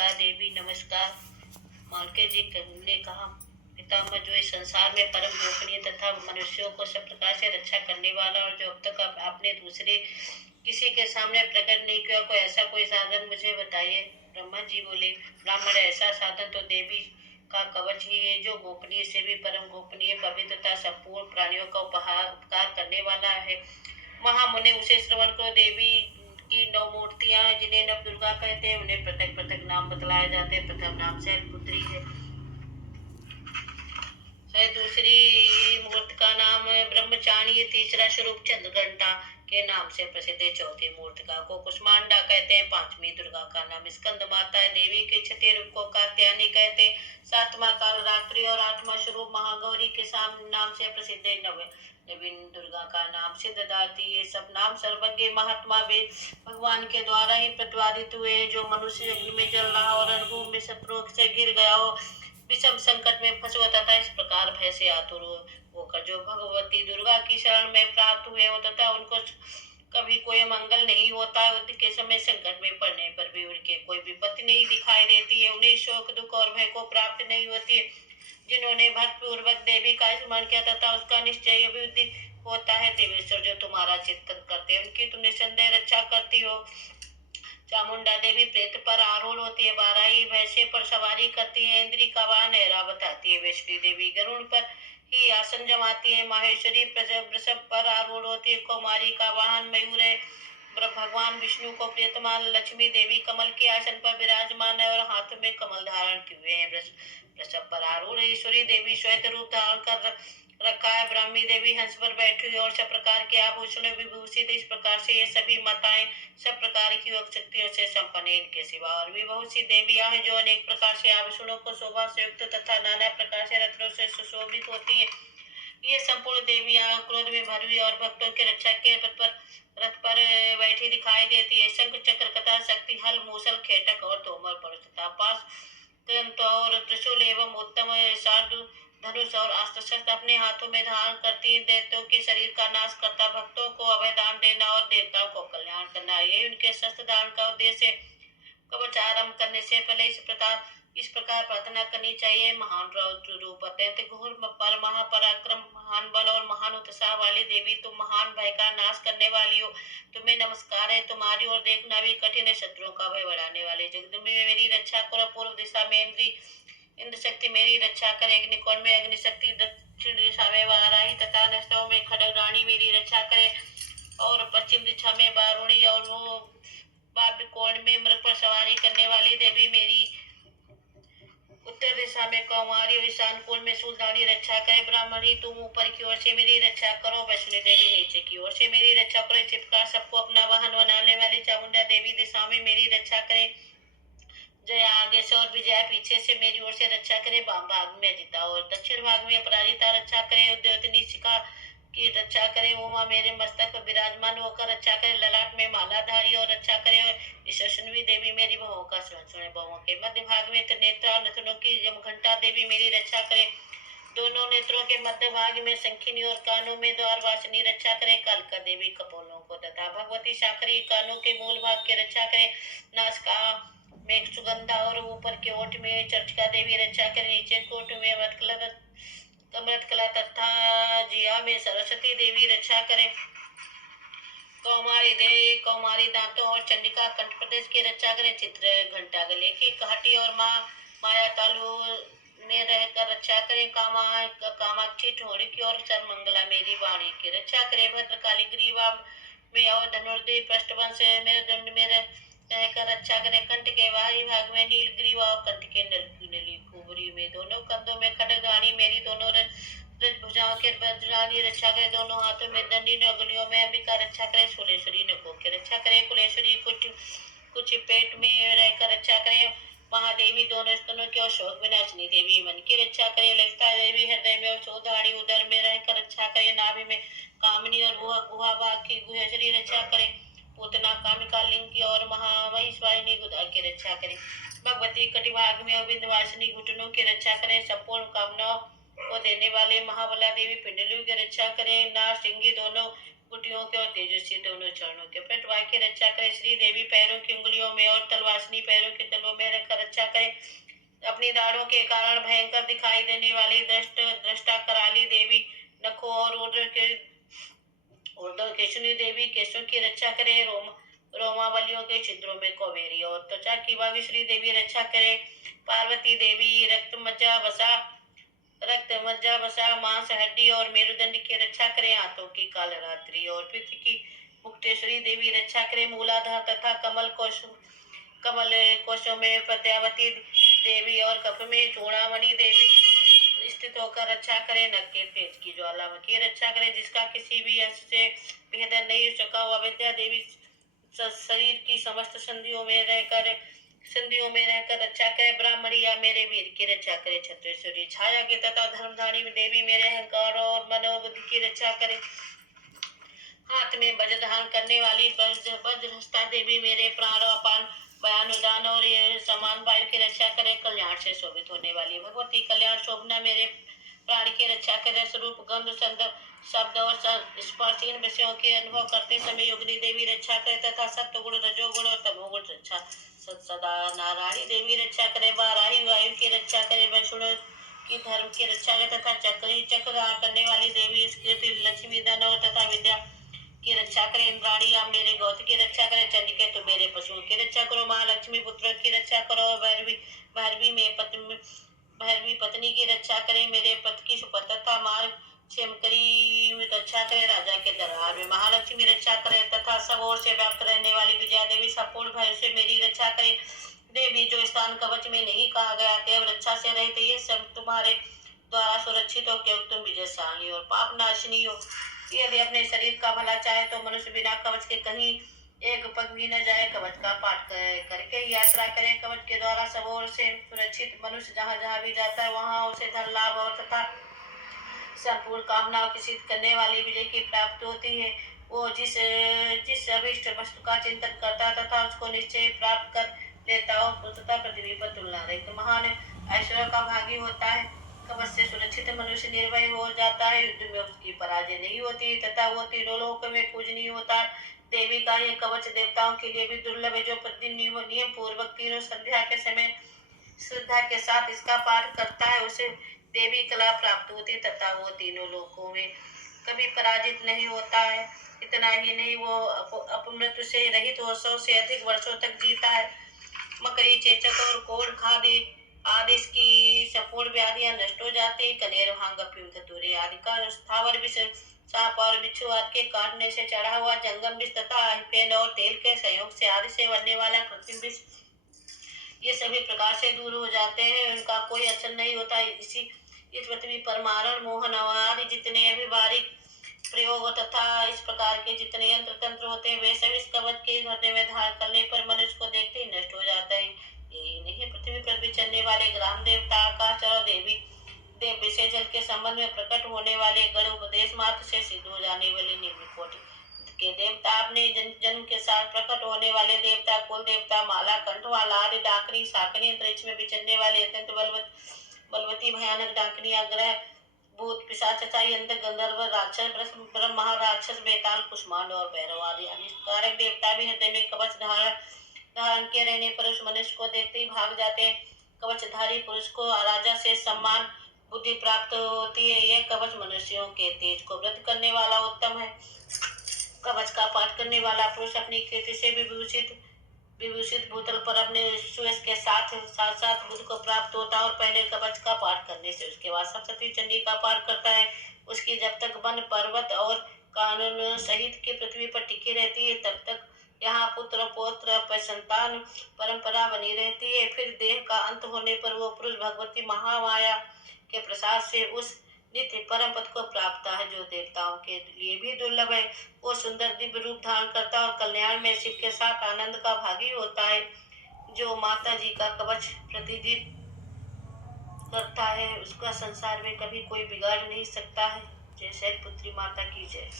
नमस्कार देवी नमस्कार। मालके जी ने कहा, पितामह जो इस संसार में परम गोपनीय तथा मनुष्यों को सब प्रकार से रक्षा करने वाला और जो अब तक आपने दूसरे किसी के सामने प्रकट नहीं किया, कोई ऐसा कोई साधन मुझे बताइए। ब्रह्मा जी बोले, ब्राह्मण ऐसा साधन तो देवी का कवच ही है, जो गोपनीय से भी परम गोपनीय पवित्रता संपूर्ण प्राणियों का उपकार करने वाला है। महामुनि उसे श्रवण करो। देवी की 9 मूर्तियां हैं, जिन्हें नव दुर्गा कहते हैं। उन्हें पृथक पृथक नाम बतलाए जाते हैं। प्रथम नाम शैलपुत्री है। दूसरी मूर्ति का नाम है ब्रह्मचारी। तीसरा स्वरूप चंद्रघंटा के नाम से प्रसिद्ध है। चौथी मूर्ति का को कुष्मांडा कहते हैं। पांचवी दुर्गा का नाम स्कंद माता है। देवी के छठे रूप को कात्यायनी कहते हैं। सातवां काल रात्रि और आठवां स्वरूप महागौरी के नाम से प्रसिद्ध है। नवीन दुर्गा का नाम सिद्धदाती। ये सब नाम सर्वज्ञ महात्मा वे भगवान के द्वारा ही प्रतिपादित हुए हैं। जो मनुष्य अग्नि में जल रहा और अनुभव में शत्रुओं से गिर गया हो, विषम संकट में फंस हुआ तथा इस प्रकार भय से आतुर होकर जो भगवती दुर्गा की शरण में प्राप्त हुए हो तथा उनको कभी कोई मंगल नहीं होता है, उनके समय संकट में पड़ने पर भी उनके कोई विपत्ति नहीं दिखाई देती है। उन्हें शोक दुख और भय को प्राप्त नहीं होती है। जिन्होंने भक्तिपूर्वक देवी का स्मरण किया तथा उसका निश्चय अभिवृद्धि होता है, देवेश्वर जो तुम्हारा चिंतन करते हैं, उनकी तुम निसंदेह रक्षा करती हो। चामुंडा देवी प्रेत पर आरूढ़ होती है। बाराही भैंसे पर सवारी करती है। इंद्री का वाहन ऐरावत आती है। वैष्णवी देवी गरुड़ पर ही आसन जमाती है। माहेश्वरी वृषभ पर आरूढ़ होती है। कुमारी का वाहन मयूर है। भगवान विष्णु को प्रियतमा लक्ष्मी देवी कमल के आसन पर विराजमान है और हाथ में कमल धारण किए हुए हैं। वृषभ पर आरूढ़ ईश्वरी देवी श्वेत रूप धारण कर रखा है। ब्राह्मी देवी हंस पर बैठी हुई और सब प्रकार के आभूषण विभूषित। इस प्रकार से ये सभी माताएं सब प्रकार की योग शक्तियों से संपन्न है। इनके सिवा और भी बहुत सी देवियां हैं जो अनेक प्रकार से आभूषणों को शोभा से युक्त तथा नाना प्रकार से रत्नों से सुशोभित होती है। ये संपूर्ण देवियां क्रोध में भरी हुई और भक्तों की रक्षा के रथ पर बैठी दिखाई देती है। शंख चक्र कथा शक्ति हल मूसल खेटक और तोमर पर तथा पास और त्रिशूल एवं उत्तम शार्दूल धनुष और अस्त्र शस्त्र अपने हाथों में धारण करती है। दैत्यों के शरीर का नाश करता, भक्तों को अभय दान देना और देवताओं को कल्याण करना, यही उनके शस्त्र धारण का उद्देश्य है। कवच आरंभ करने से पहले इस प्रकार प्रार्थना करनी चाहिए। महान रूप अत्यंत घोर पर महापराक्रम महान बल और महान उत्साह वाली देवी, तुम महान भय का नाश करने वाली हो। तुम्हें नमस्कार है। तुम्हारी ओर देखना भी कठिन है। शत्रुओं का भय बढ़ाने वाले जगदम्बे में मेरी रक्षा करो। पूर्व दिशा में इंद्र शक्ति मेरी रक्षा करे। अग्निकोण में अग्नि शक्ति, दक्षिण दिशा में वाराही तथा नष्टों में खड्ग रानी मेरी रक्षा करे और पश्चिम दिशा में वारुणी और वो बाह्य कोण में मृग पर सवारी करने वाली देवी मेरी, उत्तर दिशा में कौमारी और ईशान कोण में शूलधारी रक्षा करे। ब्राह्मणी तुम ऊपर की ओर से मेरी रक्षा करो। वैष्णवी देवी नीचे की ओर से मेरी रक्षा करो। इसी प्रकार सबको अपना वाहन बनाने वाली चामुंडा देवी दिशा में मेरी रक्षा करे। जया आगे से और विजया पीछे से मेरी ओर से रक्षा करे। वाम भाग में अजिता और दक्षिण भाग में अपराजिता रक्षा करे। उद्योतनी शिखा की रक्षा करे। उमा मेरे मस्तक पर विराजमान होकर रक्षा करे। ललाट में मालाधारी और रक्षा करे। यशस्वी देवी मेरी बहुओं का स्मरण सुने। बहुओं के मध्य भाग में त्रिनेत्रा और नथनों की यमघंटा देवी मेरी रक्षा करे। दोनों नेत्रों के मध्य भाग में शंखिनी और कानों में द्वार वासिनी रक्षा करे। कालिका देवी कपोलों को तथा भगवती शाकरी कानों के मूल भाग की रक्षा करे। नासिका में सुगंधा और ऊपर के ओठ में चर्चिका देवी रक्षा करे। नीचे कोट में अमृत कला तथा जिया में सरस्वती देवी रक्षा करे। कौमारी दांतों और चंडिका कंठ प्रदेश की रक्षा करे। चित्र घंटा गले की काटी और माया तालु में रहकर रक्षा करे। कामाक्षी ठोड़ी की और सर्वमंगला मेरी वाणी की रक्षा करे। भद्रकाली ग्रीवा में और धनुर्देव पृष्ठवंश मेरे दंड में रहकर रक्षा करे। कंठ के बाहरी भाग में नील ग्रीवा और कंठ के नीली कुबरी में दोनों कंधों में खड्गानी मेरी दोनों भुजाओं के वज्रानी रक्षा करे। दोनों हाथों में दंडी नगलियों में अंबिका रक्षा करे। सुलेश्वरी नखों की रक्षा करे। कुलेश्वरी कुछ पेट में रहकर रक्षा करे। महादेवी दोनों स्तनों की और शोक विनाशिनी देवी मन की रक्षा करे। ललिता देवी हृदय में और शोधाणी उदर में रहकर रक्षा करे। नाभि में कामिनी और गुहा भाग की गुहेश्वरी रक्षा करे। पूतना कामिका लिंग की और महामहिषवाहिनी गुदा की रक्षा करे। भगवती कटिभाग में और विंध्यवासिनी घुटनों की रक्षा करे। संपूर्ण कामनाओं को देने वाले महाबला देवी पिंडलियों की रक्षा करे। नाग सिंगी दोनों घुटियों के और तेजस्वी दोनों चरणों के पेटवा की रक्षा करे। श्री देवी पैरों की उंगलियों में और तलवासनी पैरों के तलों में रखकर रक्षा करे। अपनी दाढ़ों के कारण भयंकर दिखाई देने वाली दृष्टा कराली देवी नखों और केशनी देवी केशों की रक्षा करे। रोमावलियों के छिद्रों में कौवेरी और त्वचा की भाग्यश्री देवी रक्षा करे। पार्वती देवी रक्त मज्जा वसा मांस हड्डी और मेरुदंड की रक्षा करे। हाथों की कालरात्रि और पृथ्वी की मुक्तेश्वरी देवी रक्षा करे। मूलाधार तथा कमल कोशों में प्रत्यावती देवी और कफ में चूड़ामणि देवी स्थित होकर रक्षा करे। नख के तेज की ज्वाला की रक्षा करे। जिसका किसी भी अंश से भेदन नहीं हो सका हुआ विद्या देवी शरीर की समस्त संधियों में रहकर रक्षा करे। ब्राह्मणी या मेरे वीर की रक्षा करे। छत्रेश्वरी छाया के तथा धर्मधानी देवी मेरे अहंकार और मनोबुद्धि की रक्षा करे। हाथ में वज्र धारण करने वाली वज्रहस्ता देवी मेरे प्राण अपान बयान उदान और समान वायु की रक्षा करे। कल्याण से शोभित होने वाली भगवती कल्याण शोभना मेरे प्राण की रक्षा करे। स्वरूप गंध शब्द और स्पर्श इन विषयों के अनुभव करते समय योगिनी देवी रक्षा करे तथा सत्वगुण रजोगुण और तमोगुण रक्षा सदा नारायणी देवी रक्षा करे। बाराही वायु की रक्षा करे। वैष्णव की धर्म की रक्षा करे तथा चक्र करने वाली देवी स्कृति लक्ष्मी धन और तथा विद्या की रक्षा करे। इंद्राणी आप मेरे गौत की रक्षा करे। चंडिके तुम मेरे पशुओं की रक्षा करो। महालक्ष्मी पुत्र की रक्षा करो। भैरवी पत्नी की रक्षा करे। मेरे पति की सुपथ तथा मार्ग क्षेमकरी रक्षा करे। राजा के दरबार में महालक्ष्मी रक्षा करे तथा सब ओर से व्याप्त रहने वाली विजया देवी संपूर्ण भय से मेरी रक्षा करे। देवी जो स्थान कवच में नहीं कहा गया देव रक्षा से रहते ये सब तुम्हारे द्वारा सुरक्षित हो क्योंकि तुम विजयशाली और पाप नाशिनी हो। यदि अपने शरीर का भला चाहे तो मनुष्य बिना कवच के कहीं एक पग भी न जाए। कवच का पाठ करके यात्रा करें। कवच के द्वारा सब ओर से सुरक्षित मनुष्य जहाँ जहाँ भी जाता है वहाँ उसे धन लाभ और तथा संपूर्ण कामनाओं की सिद्ध करने वाली विजय की प्राप्ति होती है। वो जिस अभिष्ट वस्तु का चिंतन करता तथा उसको निश्चय प्राप्त कर लेता हो तथा पृथ्वी पर तुलना रहित महान ऐश्वर्य का भागी होता है। कवच से सुरक्षित मनुष्य निर्भय हो जाता है। युद्ध में उसकी पराजय नहीं होती तथा वो तीनों लोक में पूजनीय होता है। देवी का यह कवच देवताओं के लिए भी दुर्लभ है। जो प्रतिदिन नियम पूर्वक तीनों संध्या के समय श्रद्धा के साथ इसका पाठ करता है उसे देवी कला प्राप्त होती तथा वो तीनों लोकों में कभी पराजित नहीं होता है। इतना ही नहीं वो अपमृत्यु से रहित 100 से अधिक वर्षों तक जीता है। मकड़ी चेचक और कोढ़ खादी आदि इसकी संपूर्ण व्याधियां नष्ट हो जाती। कनेर भांग धतूरे आदि का स्थावर विष सांप और बिच्छू आदि के काटने से चढ़ा हुआ जंगम विष तथा पेन और तेल के संयोग से आदि से बनने वाला कृत्रिम विष ये सभी प्रकार से दूर हो जाते हैं। उनका कोई असर नहीं होता। इस पृथ्वी पर मारण मोहन आदि जितने भी बारीक प्रयोग तथा इस प्रकार के जितने यंत्र तंत्र होते हैं वे सब इस कवच के हृदय में धारण करने पर मनुष्य को देखते ही नष्ट हो जाता है। यही नहीं पृथ्वी पर विचरने वाले ग्राम देवता आकाश और देव विषय जल के संबंध में प्रकट होने वाले गण उपदेश मात्र से सिद्ध हो जाने वाले निम्न कोटि के देवता अपने जन्म के साथ प्रकट होने वाले देवता कुल देवता माला कंठवाला आदि डाकनी साकनी अंतरिक्ष में विचरने वाले अत्यंत बलवती भयानक डाकनी ग्रह भूत पिशाच तथा यंत्र गंधर्व राक्षस ब्रह्म महाराक्षस बेताल कुष्मांड और भैरव आदि कारक देवता भी हृदय में कवच धारण के रहने पर उस मनुष्य को देखते ही भाग जाते हैं। कवचधारी पुरुष को राजा से सम्मान बुद्धि प्राप्त होती है। यह कवच मनुष्यों के तेज को वृद्ध करने वाला उत्तम है। कवच का पाठ करने वाला पुरुष अपनी कीर्ति से विभूषित भूतल पर अपने सुयश के साथ साथ बुद्ध को प्राप्त होता है और पहले कवच का पाठ करने से उसके बाद सप्तशती चंडी का पाठ करता है। उसकी जब तक वन पर्वत और कानून सहित की पृथ्वी पर टिकी रहती है तब तक यहाँ पुत्र पौत्र संतान परंपरा बनी रहती है। फिर देह का अंत होने पर वो पुरुष भगवती महामाया के प्रसाद से उस नित्य परम पद को प्राप्त है जो देवताओं के लिए भी दुर्लभ है। वो सुंदर दिव्य रूप धारण करता और कल्याण में शिव के साथ आनंद का भागी होता है। जो माता जी का कवच प्रतिदिन करता है उसका संसार में कभी कोई बिगाड़ नहीं सकता है। जय शैलपुत्री माता की जय।